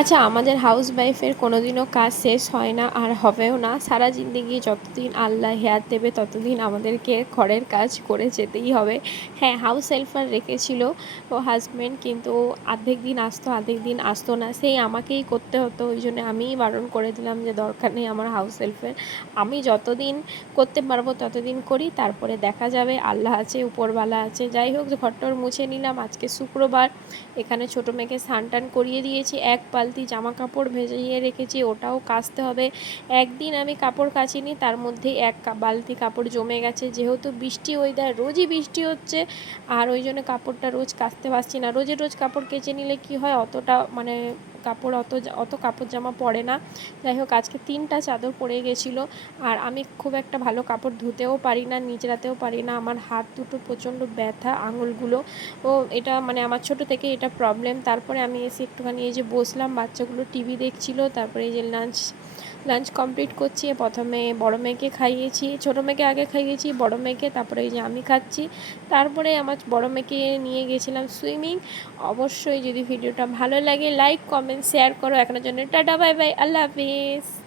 আচ্ছা, আমাদের হাউসওয়াইফের কোনোদিনও কাজ শেষ হয় না আর হবেও না। সারা জিন্দেগি যতদিন আল্লাহ হেয়াত দেবে ততদিন আমাদেরকে ঘরের কাজ করে যেতেই হবে। হ্যাঁ, হাউস হেল্পার রেখেছিল ও হাসব্যান্ড, কিন্তু অর্ধেক দিন আসতো, অর্ধেক দিন আসতো না। সেই আমাকেই করতে হতো। ওই জন্য আমিই বারণ করে দিলাম যে দরকার নেই আমার হাউস হেল্পের। আমি যতদিন করতে পারবো ততদিন করি, তারপরে দেখা যাবে। আল্লাহ আছে, উপরওয়ালা আছে। যাই হোক, ঘরটর মুছে নিলাম। আজকে শুক্রবার, এখানে ছোটো মেয়েকে স্নান টান করিয়ে দিয়েছি। এক বালতি জামা কাপড় ভেজিয়ে রেখেছি, ওটাও কাচতে হবে। একদিন আমি কাপড় কাচিনি, তার মধ্যে এক বালতি কাপড় জমে গেছে। যেহেতু বৃষ্টি ওয়েদার, রোজই বৃষ্টি হচ্ছে, আর ওই জন্য কাপড়টা রোজ কাচতে পারছি না। রোজের রোজ কাপড় কেচে নিলে কি হয়, অতটা মানে কাপড় অত কাপড় জামা পড়ে না। যাই হোক, আজকে 3টা চাদর পরে গেছিলো। আর আমি খুব একটা ভালো কাপড় ধুতেও পারি না, নিচড়াতেও পারি না। আমার হাত দুটো প্রচণ্ড ব্যথা, আঙুলগুলো। ও এটা মানে আমার ছোটো থেকে এটা প্রবলেম। তারপরে আমি এসে একটুখানি এই যে বসলাম, বাচ্চাগুলো টিভি দেখছিল। তারপরে এই যে লাঞ্চ কমপ্লিট করছি। প্রথমে বড় মেয়েকে খাইয়েছি, ছোটো মেয়েকে আগে খাইয়েছি, বড় মেয়েকে, তারপরে এই যে আমি খাচ্ছি। তারপরে আমার বড় মেয়েকে নিয়ে গেছিলাম সুইমিং। অবশ্যই যদি ভিডিওটা ভালো লাগে লাইক কমেন্ট শেয়ার করো। এখনের জন্য টাটা, বাই বাই, আল্লাহ হাফিজ।